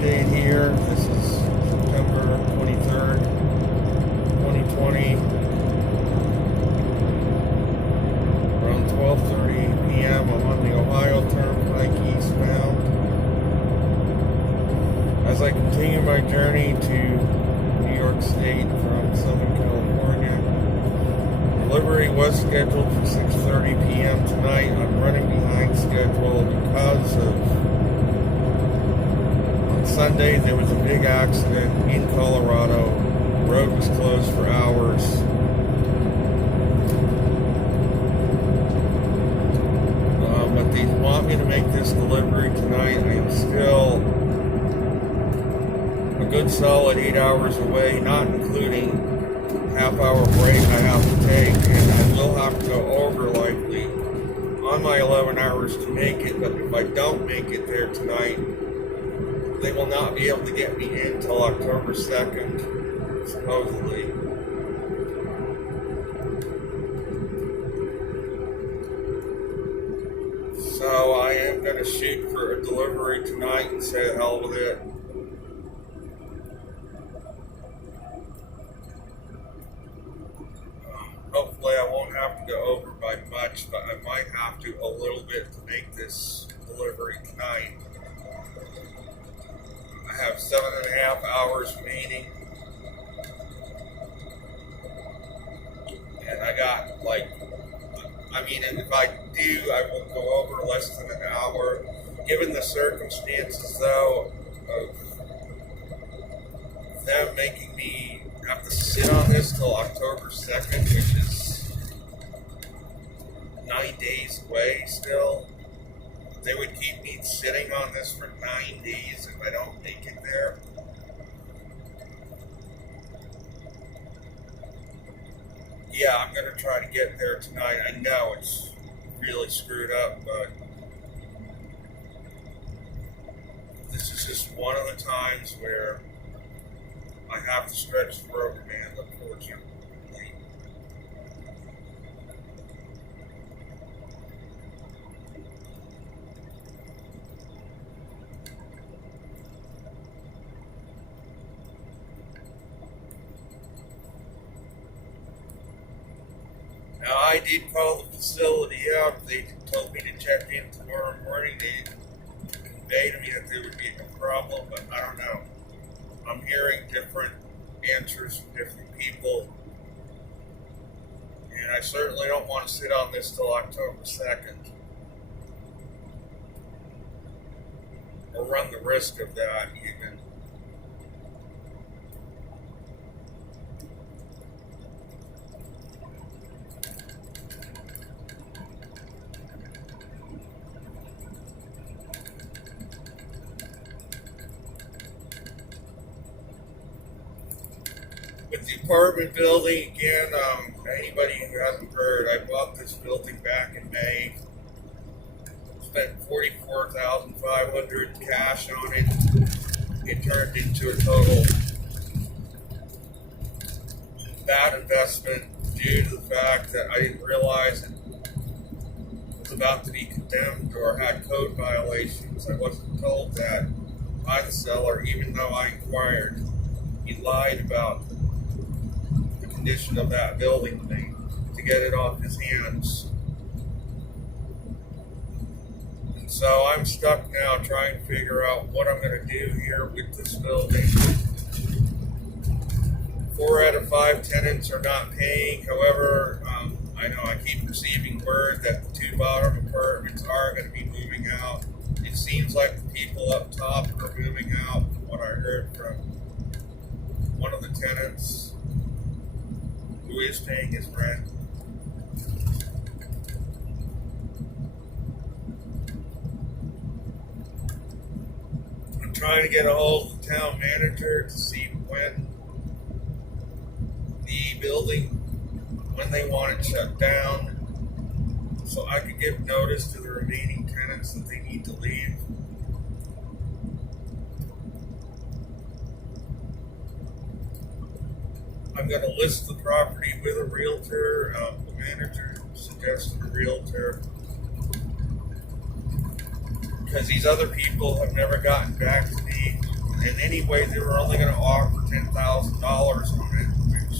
date here. This is September 23rd, 2020. Around 12:30 p.m. I'm on the Ohio Turnpike eastbound. As I continue my journey to New York State from Southern California, delivery was scheduled for 6:30 p.m. tonight. I'm running behind schedule because on Sunday there was a big accident in Colorado. The road was closed for hours. But they want me to make this delivery tonight. I am still a good solid 8 hours away, not including half-hour break I have to take, and I will have to go over likely on my 11 hours to make it. But if I don't make it there tonight, they will not be able to get me in till October 2nd, supposedly. So I am going to shoot for a delivery tonight and say the hell with it. Hopefully I won't have to go over by much, but I might have to a little bit to make this delivery tonight. I have 7.5 hours remaining. And I got and if I do, I will go over less than an hour. Given the circumstances, though, of them making me have to sit on this till October 2nd, which is 9 days away still. They would keep me sitting on this for 9 days if I don't make it there. Yeah, I'm going to try to get there tonight. I know it's really screwed up, but this is just one of the times where I have to stretch the rubber band, unfortunately. Now, I did call the facility up. They told me to check in tomorrow morning. They conveyed to me that there would be no problem, but I don't know. I'm hearing different answers from different people. And I certainly don't want to sit on this till October 2nd. Or run the risk of that, even. With the apartment building, again, anybody who hasn't heard, I bought this building back in May. Spent $44,500 cash on it. It turned into a total bad investment due to the fact that I didn't realize it was about to be condemned or had code violations. I wasn't told that by the seller, even though I inquired. He lied about the condition of that building to me to get it off his hands. And so I'm stuck now trying to figure out what I'm going to do here with this building. 4 out of 5 tenants are not paying. However, I know I keep receiving word that the 2 bottom apartments are going to be moving out. It seems like the people up top are moving out, from what I heard from one of the tenants who is paying his rent. I'm trying to get a hold of the town manager to see when the building, when they want it shut down, so I could give notice to the remaining tenants that they need to leave. I'm going to list the property with a realtor. The manager suggested a realtor because these other people have never gotten back to me. And anyway, they were only going to offer $10,000 on it, which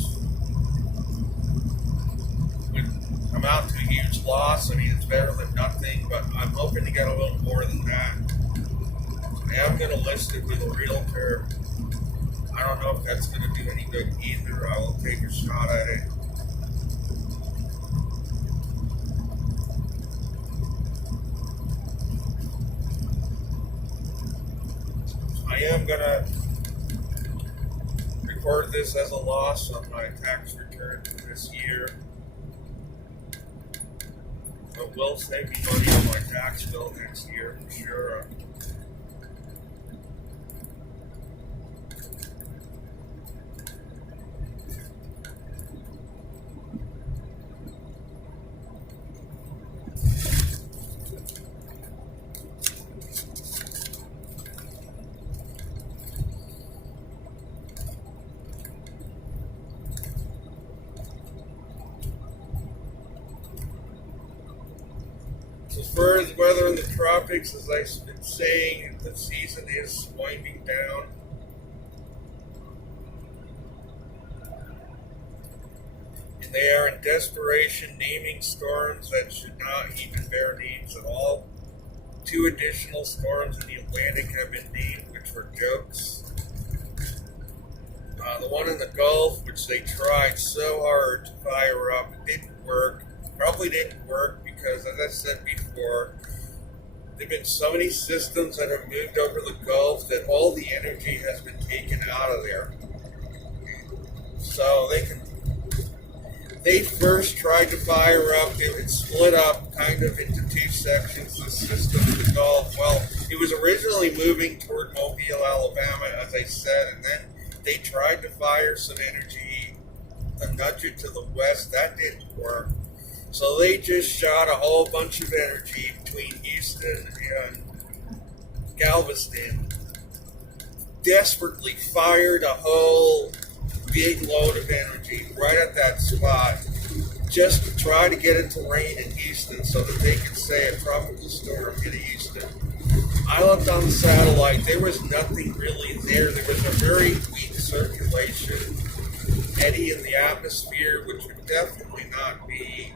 would amount to a huge loss. I mean, it's better than nothing, but I'm hoping to get a little more than that. I am going to list it with a realtor. I don't know if that's going to do any good either. I will take a shot at it. I am going to record this as a loss on my tax return for this year. It will save me money on my tax bill next year for sure. As far as weather in the tropics, as I've been saying, the season is winding down. And they are in desperation naming storms that should not even bear names at all. 2 additional storms in the Atlantic have been named, which were jokes. The one in the Gulf, which they tried so hard to fire up, it didn't work. Probably didn't work because, as I said before, there have been so many systems that have moved over the Gulf that all the energy has been taken out of there. So they first tried to fire up, it would split up kind of into 2 sections, the system of the Gulf. Well, it was originally moving toward Mobile, Alabama, as I said, and then they tried to fire some energy to nudge it to the west. That didn't work. So they just shot a whole bunch of energy between Houston and Galveston, desperately fired a whole big load of energy right at that spot just to try to get it to rain in Houston so that they could say a tropical storm hit Houston. I looked on the satellite, there was nothing really there. There was a very weak circulation eddy in the atmosphere, which would definitely not be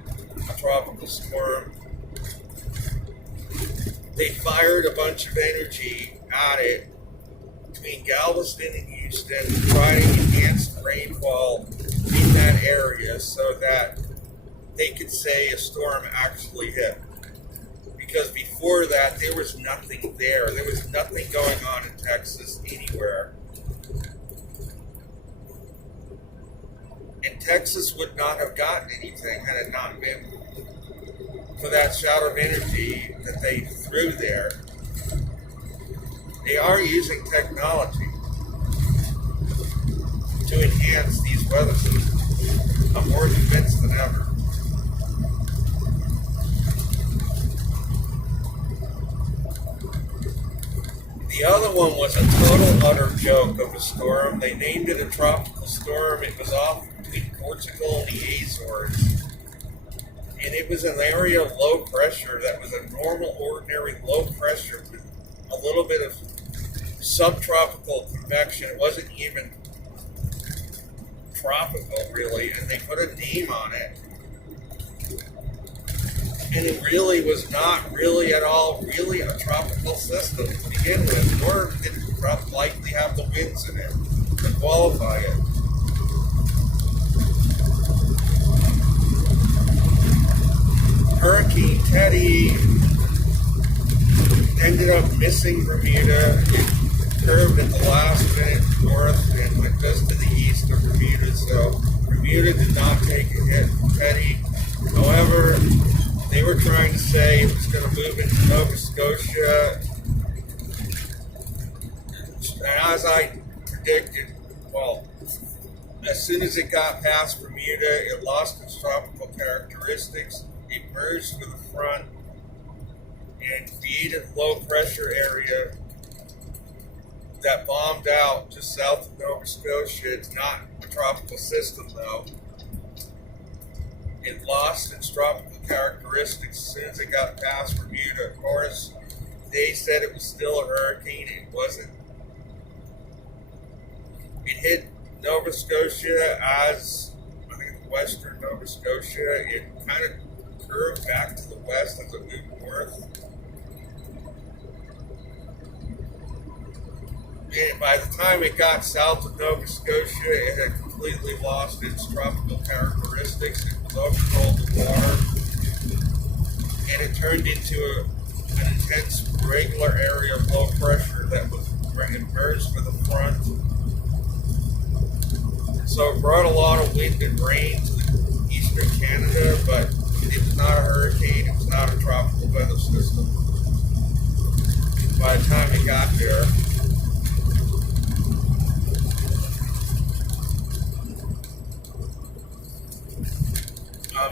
a tropical storm. They fired a bunch of energy at it between Galveston and Houston to try to enhance the rainfall in that area so that they could say a storm actually hit. Because before that, there was nothing there. There was nothing going on in Texas anywhere. And Texas would not have gotten anything had it not been for that shower of energy that they threw there. They are using technology to enhance these weather systems. I'm more convinced than ever. The other one was a total utter joke of a storm. They named it a tropical storm. It was off between Portugal and the Azores. And it was an area of low pressure that was a normal, ordinary low pressure with a little bit of subtropical convection. It wasn't even tropical, really, and they put a name on it. And it really was not really at all really a tropical system to begin with, nor did it likely have the winds in it to qualify it. Hurricane Teddy ended up missing Bermuda. It curved at the last minute north and went just to the east of Bermuda, so Bermuda did not take a hit from Teddy. However, they were trying to say it was going to move into Nova Scotia. And as I predicted, well, as soon as it got past Bermuda, it lost its tropical characteristics. It merged with the front and created a low pressure area that bombed out just south of Nova Scotia. It's not a tropical system, though. It lost its tropical characteristics as soon as it got past Bermuda. Of course, they said it was still a hurricane. It wasn't. It hit Nova Scotia as, I think, western Nova Scotia. It kind of curved back to the west as it moved north. And by the time it got south of Nova Scotia, it had completely lost its tropical characteristics. It was overfilled with water, and it turned into an intense regular area of low pressure that was emerged for the front. So it brought a lot of wind and rain to the eastern Canada, but it was not a hurricane. It was not a tropical weather system. By the time it got there,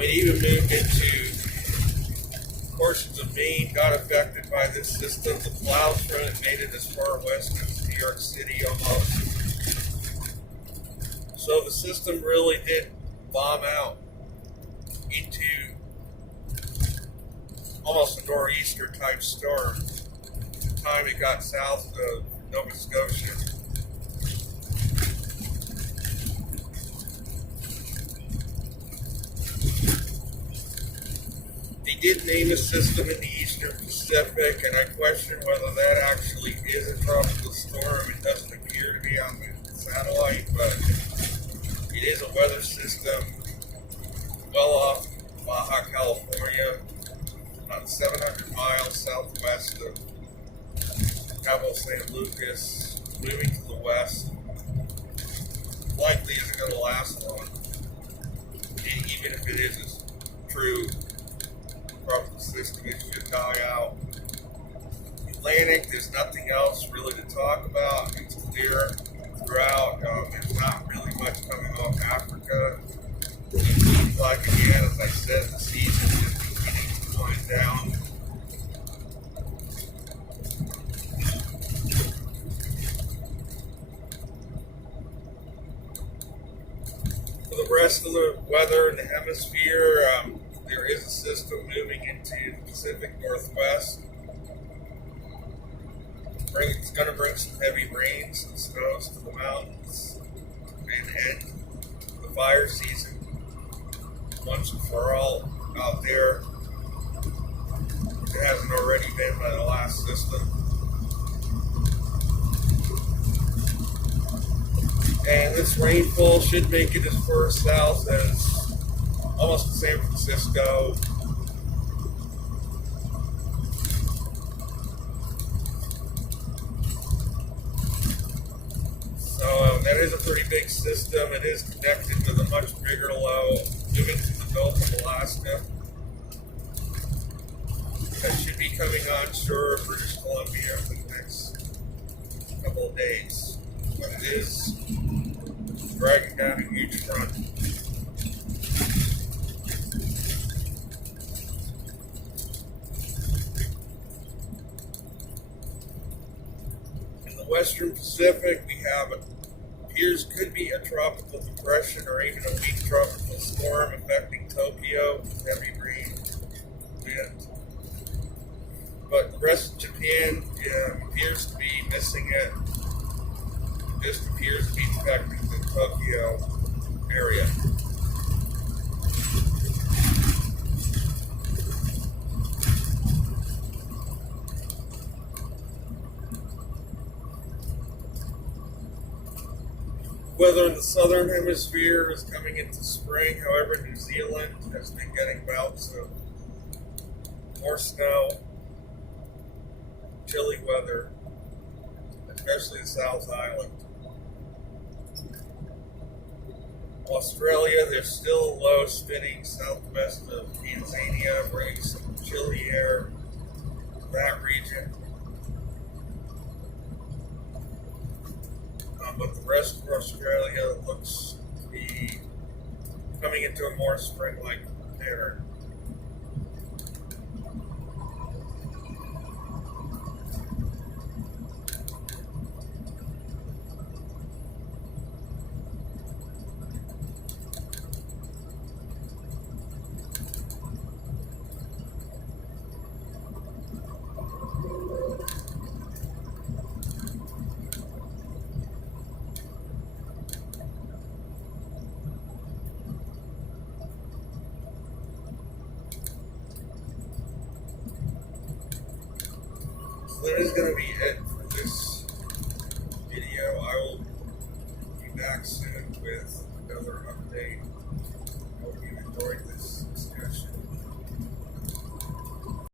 it even moved into portions of Maine, got affected by this system. The cloud front made it as far west as New York City almost. So the system really did bomb out into almost a nor'easter type storm by the time it got south of Nova Scotia. They did name a system in the eastern Pacific, and I question whether that actually is a tropical storm. It doesn't appear to be on the satellite, but it is a weather system well off Baja California, about 700 miles southwest of Cabo San Lucas, moving to the west. Likely isn't going to last long, even if it is a true tropical system. It should die out. Atlantic, there's nothing else really to talk about. It's clear throughout. There's not really much coming off Africa. It seems like, again, as I said, the season is beginning to wind down. For the rest of the weather in the hemisphere, there is a system moving into the Pacific Northwest. It's going to bring some heavy rains and snows to the mountains and end the fire season once and for all out there. It hasn't already been by the last system. And this rainfall should make it as far south as almost San Francisco. So that is a pretty big system. It is connected with a much bigger low moving to the Gulf of Alaska. That should be coming onshore of British Columbia for the next couple of days. But it is dragging down a huge front. In the Western Pacific, we have appears could be a tropical depression or even a weak tropical storm affecting Tokyo with heavy rain and wind. But the rest of Japan appears to be missing it. It just appears to be affecting the Tokyo area. Weather in the southern hemisphere is coming into spring. However, New Zealand has been getting bouts of more snow, chilly weather, especially the South Island. Australia, there's still a low spinning southwest of Tanzania, bringing some chilly air to that region. But the rest of Australia looks to be coming into a more spring-like pattern. So that is going to be it for this video. I will be back soon with another update. I hope you enjoyed this discussion.